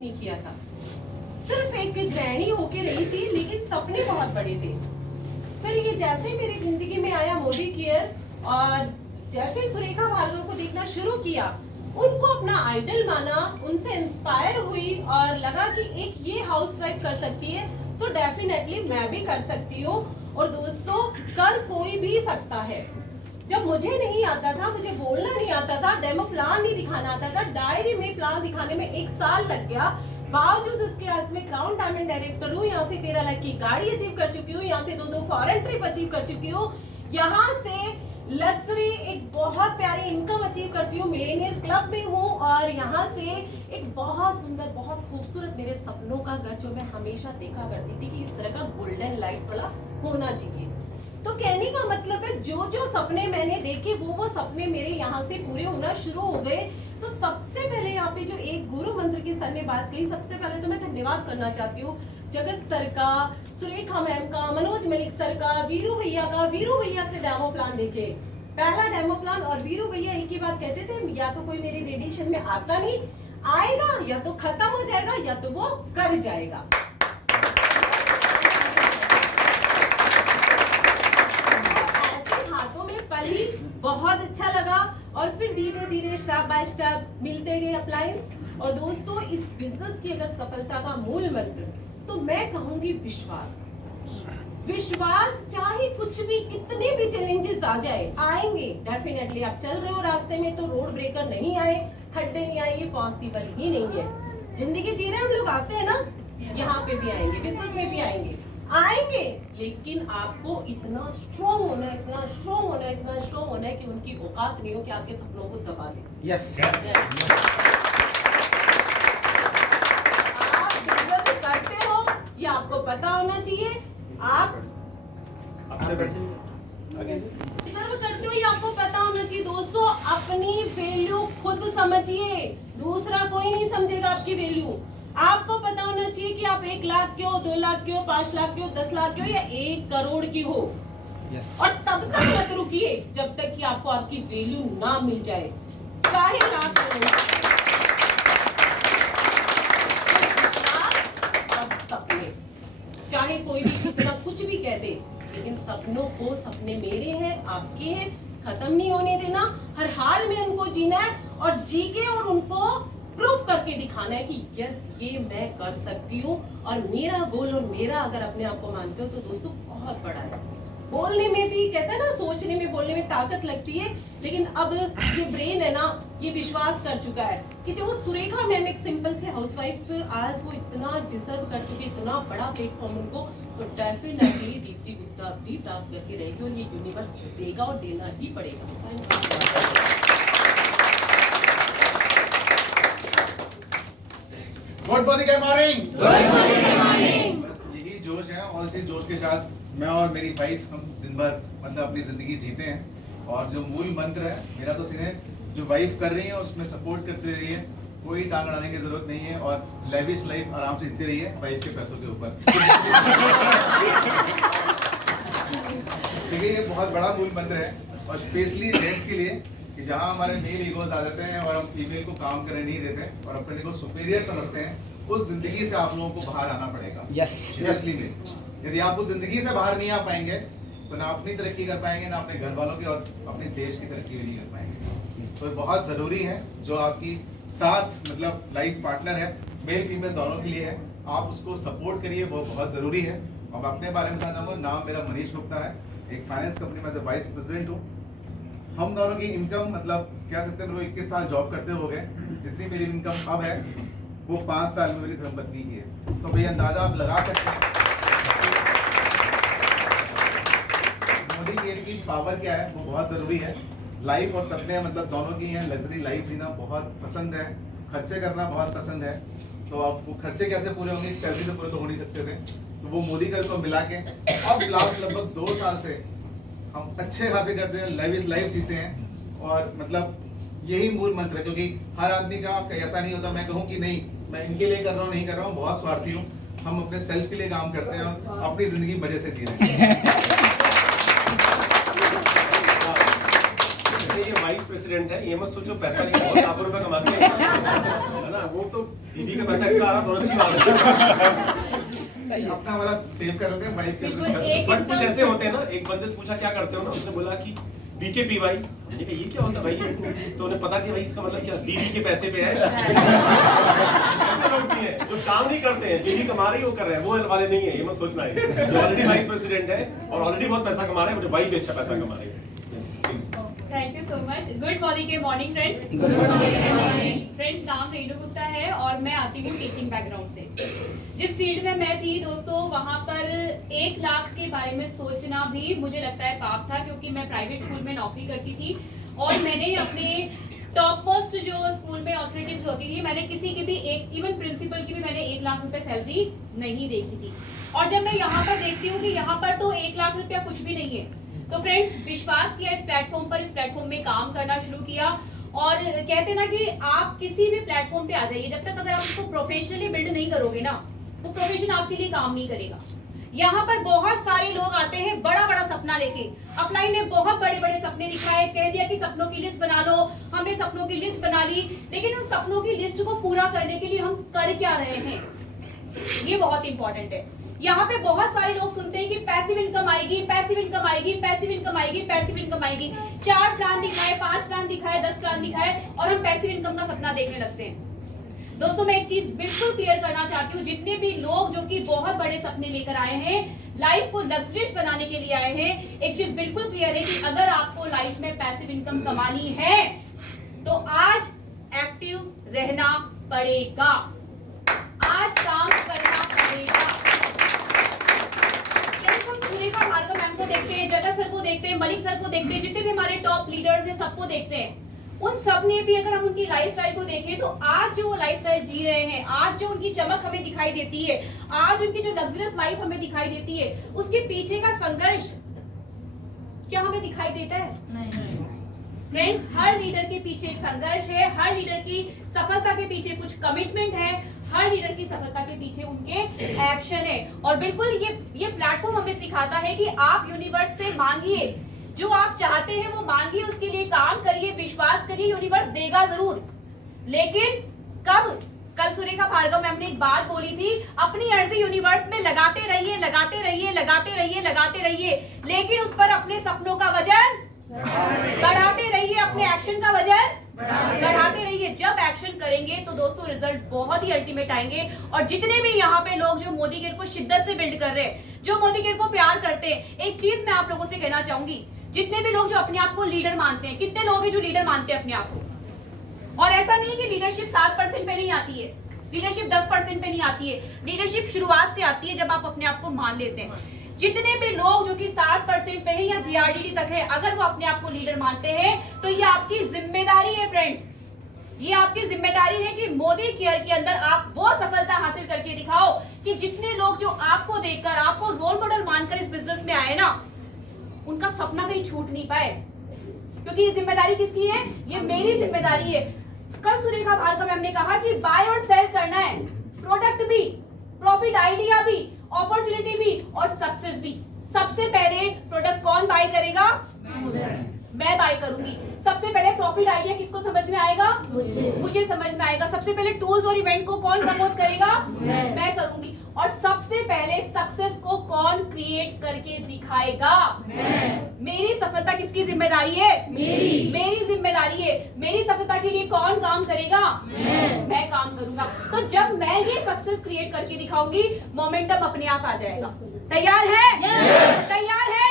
नहीं किया था। सिर्फ एक गृहिणी होके रही थी, लेकिन सपने बहुत बड़े थे। फिर ये जैसे मेरी जिंदगी में आया मोदी केयर और जैसे सुरेखा भार्गव को देखना शुरू किया, उनको अपना आइडल माना, उनसे इंस्पायर हुई और लगा कि एक ये हाउसवाइफ कर सकती है तो डेफिनेटली मैं भी कर सकती हूँ। और दोस्तों, कर कोई भी सकता है। जब मुझे नहीं आता था, मुझे बोलना नहीं आता था, डेमो प्लान नहीं दिखाना आता था, डायरी में प्लान दिखाने में 1 साल लग गया। बावजूद उसके आज में क्राउन डायमंड डायरेक्टर हूँ, यहाँ से 13 लाख की गाड़ी अचीव कर चुकी हूँ, यहाँ से 2 फॉरेन ट्रिप अचीव कर चुकी हूँ, यहाँ से लग्जरी एक बहुत प्यारी इनकम अचीव करती हूँ, मिलेनियर क्लब में हूँ और यहाँ से एक बहुत सुंदर, बहुत खूबसूरत मेरे सपनों का घर जो मैं हमेशा देखा करती थी कि इस तरह का गोल्डन लाइट्स वाला होना चाहिए। तो कहने का मतलब है जो जो सपने मैंने देखे वो सपने मेरे यहाँ से पूरे होना शुरू हो गए। तो सबसे पहले यहाँ पे जो एक गुरु मंत्र की सर ने बात कही, सबसे पहले तो मैं धन्यवाद करना चाहती हूँ जगत सर का, सुरेखा मैम का, मनोज मलिक सर का, वीरू भैया का। वीरू भैया से डेमो प्लान देखे, पहला डेमो प्लान। और वीरू भैया एक ही बात कहते थे, या तो कोई मेरी रेडिएशन में आता नहीं आएगा, या तो खत्म हो जाएगा, या तो वो कर जाएगा। बहुत अच्छा लगा और फिर धीरे धीरे स्टेप बाय स्टेप मिलते गए अप्लायंस। और दोस्तों, इस बिजनेस की अगर सफलता का मूल मंत्र तो मैं कहूंगी विश्वास। विश्वास, चाहे कुछ भी, कितने भी चैलेंजेस आ जाए, आएंगे डेफिनेटली। आप चल रहे हो रास्ते में तो रोड ब्रेकर नहीं आए, खड्डे नहीं आए, ये पॉसिबल ही नहीं है। जिंदगी जी रहे हम लोग, आते हैं ना, यहाँ पे भी आएंगे, बिजनेस में भी आएंगे, लेकिन आपको इतना स्ट्रॉन्ग होना है, इतना स्ट्रॉन्ग होना है, इतना स्ट्रॉन्ग होना है कि उनकी औकात नहीं हो कि आपके सपनों को दबा दे। यस। आप बिजनेस करते हो, ये आपको पता होना चाहिए। आप सर्व करते हो, ये आपको पता होना चाहिए। दोस्तों, अपनी वैल्यू खुद समझिए, दूसरा कोई नहीं समझेगा आपकी वैल्यू। आपको पता होना चाहिए कि आप 1 लाख के हो, 2 लाख के हो, 5 लाख के हो, 10 लाख के हो या 1 करोड़ की हो। और तब तक मत रुकिए जब तक कि आपको आपकी वैल्यू ना मिल जाए, चाहे लाख सपने, चाहे कोई भी कितना कुछ भी कह दे, लेकिन सपनों को, सपने मेरे हैं, आपके हैं, खत्म नहीं होने देना। हर हाल में उनको जीना है और जी के और उनको प्रूफ करके दिखाना है कि यस, ये मैं कर सकती हूँ। और मेरा गोल और मेरा अगर अपने आप को मानते हो तो दोस्तों बहुत बड़ा है। बोलने में भी कहते हैं ना, सोचने में, बोलने में ताकत लगती है, लेकिन अब ये ब्रेन है ना, ये विश्वास कर चुका है कि जब वो सुरेखा मैम एक सिंपल से हाउसवाइफ आज वो इतना डिजर्व कर चुकी, इतना बड़ा प्लेटफॉर्म उनको, तो डेफिनेटली दीप्ति गुप्ता भी प्राप्त करके रहेगी और ये यूनिवर्स देगा और देना ही पड़ेगा। Good morning. बस यही जोश है और इसी जोश के साथ मैं और मेरी वाइफ हम दिन भर मतलब अपनी जिंदगी जीते हैं। और जो मूल मंत्र है मेरा तो सीधे जो वाइफ कर रही है उसमें सपोर्ट करते रहिए, कोई टांग अड़ाने की जरूरत नहीं है और लेविश लाइफ आराम से जीते रहिए वाइफ के पैसों के ऊपर। देखिए, ये बहुत बड़ा मूल मंत्र है और स्पेशली जेंट्स के लिए कि जहाँ हमारे मेल ईगोज आ जाते हैं और हम फीमेल को काम करने नहीं देते और अपने को सुपीरियर समझते हैं, उस जिंदगी से आप लोगों को बाहर आना पड़ेगा। यस। सीरियसली में, यदि आप उस जिंदगी से बाहर नहीं आ पाएंगे तो ना अपनी तरक्की कर पाएंगे, ना अपने घर वालों की और अपने देश की तरक्की भी नहीं कर पाएंगे। तो बहुत ज़रूरी है जो आपकी साथ मतलब लाइफ पार्टनर है, मेल फीमेल दोनों के लिए है, आप उसको सपोर्ट करिए, वो बहुत ज़रूरी है। और मैं अपने बारे में बताना चाहूँगा, नाम मेरा मनीष गुप्ता है, एक फाइनेंस कंपनी में वाइस प्रेसिडेंट हूँ। हम दोनों की इनकम मतलब कह सकते हैं 21 साल जॉब करते हो गए, जितनी मेरी इनकम अब है वो 5 साल में मेरी धर्मपत्नी की है। तो भैया अंदाजा आप लगा सकते हैं मोदी केयर की पावर क्या है, वो बहुत ज़रूरी है। लाइफ और सपने मतलब दोनों की हैं, लग्जरी लाइफ जीना बहुत पसंद है, खर्चे करना बहुत पसंद है। तो अब वो खर्चे कैसे पूरे होंगे, सैलरी से पूरे तो हो नहीं सकते थे, तो वो मोदी केयर को मिला के अब लास्ट लगभग 2 साल से हम अच्छे खासे करते हैं, लेविश लाइफ जीते हैं। और मतलब यही मूल मंत्र है, क्योंकि हर आदमी का ऐसा नहीं होता मैं कहूँ कि नहीं मैं इनके लिए कर रहा हूँ, नहीं कर रहा हूँ, बहुत स्वार्थी हूँ। हम अपने सेल्फ के लिए काम करते हैं, अपनी जिंदगी मजे से जी रहे हैं। जैसे ये वाइस प्रेसिडेंट है, ये मत सोचो पैसा नहीं बहुत लाखों रुपए कमाते हैं, है ना? वो तो बीबी का पैसा एक्स्ट्रा आ रहा, बहुत अच्छी बात है। अपना वाला सेव कर लेते हैं, वाइफ के बट कुछ ऐसे होते हैं ना, एक बंदे से पूछा क्या करते हो ना, उसने बोला कि बीकेपी भाई। मैंने कहा ये क्या होता है भाई? तो उन्हें पता कि भाई इसका मतलब क्या, बीवी के पैसे पे है। ऐसे लोग भी हैं जो काम नहीं करते हैं, बीवी कमा रही है वो कर रहे हैं, वो वाले नहीं है, ये मत सोचना है। जो ऑलरेडी वाइस प्रेसिडेंट है और ऑलरेडी बहुत पैसा कमा रहे हैं, मुझे वाइफ भी अच्छा पैसा कमा रही है। Thank you so much. Good morning के morning friends. Good morning friends. नाम रेणु गुप्ता है और मैं आती हूँ टीचिंग बैकग्राउंड से। जिस फील्ड में मैं थी दोस्तों, वहाँ पर 1 लाख के बारे में सोचना भी मुझे लगता है पाप था, क्योंकि मैं प्राइवेट स्कूल में नौकरी करती थी और मैंने अपने टॉप मोस्ट जो स्कूल में ऑथोरिटीज होती थी, मैंने किसी की भी एक, इवन प्रिंसिपल की भी मैंने 1 लाख रुपए सैलरी नहीं देखी थी। और जब मैं यहाँ पर देखती हूँ कि यहाँ पर तो 1 लाख रुपया कुछ भी नहीं है, तो फ्रेंड्स विश्वास किया इस प्लेटफॉर्म में काम करना शुरू किया। और कहते ना कि आप किसी भी प्लेटफॉर्म पे आ जाइए, जब तक अगर आप उसको प्रोफेशनली बिल्ड नहीं करोगे ना, वो प्रोफेशन आपके लिए काम नहीं करेगा। यहाँ पर बहुत सारे लोग आते हैं बड़ा बड़ा सपना लेके। अपलाइन ने बहुत बड़े बड़े सपने दिखाए, कह दिया कि सपनों की लिस्ट बना लो, हमने सपनों की लिस्ट बना ली, लेकिन उन सपनों की लिस्ट को पूरा करने के लिए हम कर क्या रहे हैं, ये बहुत इंपॉर्टेंट है। यहाँ पे बहुत सारे लोग सुनते हैं कि पैसिव इनकम आएगी, पैसिव इनकम आएगी, पैसिव इनकम आएगी, पैसिव इनकम आएगी। 4 प्लान दिखाए, 5 प्लान दिखाए, 10 प्लान दिखाए और हम पैसिव इनकम का सपना देखने लगते हैं। दोस्तों मैं एक चीज बिल्कुल क्लियर करना चाहती हूँ, जितने भी लोग जो कि बहुत बड़े सपने लेकर आए हैं, लाइफ को लग्जरियस बनाने के लिए आए हैं, एक चीज बिल्कुल क्लियर है कि अगर आपको लाइफ में पैसिव इनकम कमानी है तो आज एक्टिव रहना पड़ेगा, आज काम करना पड़ेगा। सुरेखा भार्गव मैम को देखते हैं, जगत सर को देखते हैं, मलिक सर को देखते हैं, जितने भी हमारे टॉप लीडर्स हैं सबको देखते हैं। उन सब ने भी अगर हम उनकी लाइफस्टाइल को देखें तो आज जो वो लाइफस्टाइल जी रहे हैं, आज जो उनकी चमक हमें दिखाई देती है, आज उनकी जो लग्जरियस लाइफ हमें दिखाई देती है, उसके पीछे का संघर्ष क्या हमें दिखाई देता है? नहीं। फ्रेंड्स, हर लीडर के पीछे एक संघर्ष है, हर लीडर की सफलता के पीछे कुछ कमिटमेंट है, हर लीडर की सफलता के पीछे उनके एक्शन है। और बिल्कुल ये प्लेटफॉर्म हमें सिखाता है कि आप यूनिवर्स से मांगिए, जो आप चाहते हैं वो मांगिए, उसके लिए काम करिए, विश्वास करिए, यूनिवर्स देगा जरूर। लेकिन कब? कल सुरेखा भार्गव मैम ने एक बात बोली थी, अपनी अर्जी यूनिवर्स में लगाते रहिए, लगाते रहिए, लगाते रहिए, लगाते रहिए, लेकिन उस पर अपने सपनों का वजन बढ़ाते रहिए, अपने एक्शन का वजन बढ़ाते रहिए। जब एक्शन करेंगे तो दोस्तों रिजल्ट बहुत ही अल्टीमेट आएंगे। और जितने भी यहाँ पे लोग जो मोदी केयर को शिद्दत से बिल्ड कर रहे हैं, जो मोदी केयर को प्यार करते हैं, एक चीज मैं आप लोगों से कहना चाहूंगी, जितने भी लोग जो अपने आप को लीडर मानते हैं, कितने लोग हैं जो लीडर मानते हैं अपने आप को? और ऐसा नहीं कि लीडरशिप 7% पे नहीं आती है, लीडरशिप 10% पे नहीं आती है, लीडरशिप शुरुआत से आती है जब आप अपने आप को मान लेते हैं। जितने भी लोग जो कि 7% पे है या जीआरडीडी तक है, अगर वो अपने आप को लीडर मानते हैं तो ये आपकी जिम्मेदारी है फ्रेंड्स, ये आपकी जिम्मेदारी है कि मोदी केयर के अंदर आप वो सफलता हासिल करके दिखाओ कि जितने लोग जो आपको देखकर, आपको रोल मॉडल मानकर इस बिजनेस में आए ना, उनका सपना कहीं छूट नहीं पाए। क्योंकि ये जिम्मेदारी किसकी है? ये मेरी जिम्मेदारी है। कल सुरेखा भार्गव मैम ने कहा कि बाय और सेल करना है, प्रोडक्ट भी, प्रॉफिट आइडिया भी, अपॉर्चुनिटी भी और सक्सेस भी। सबसे पहले प्रोडक्ट कौन बाय करेगा? मैं बाय करूंगी। सबसे पहले प्रॉफिट आइडिया किसको समझ में आएगा? मुझे समझ में आएगा। सबसे पहले टूल्स और इवेंट को कौन प्रमोट करेगा? मैं करूंगी। और सबसे पहले सक्सेस को कौन क्रिएट करके दिखाएगा? मेरी सफलता किसकी जिम्मेदारी है? मेरी जिम्मेदारी है। मेरी सफलता के लिए कौन काम करेगा? मैं काम करूंगा। तो जब मैं ये सक्सेस क्रिएट करके दिखाऊंगी, मोमेंटम अपने आप आ जाएगा। तैयार है? तैयार है?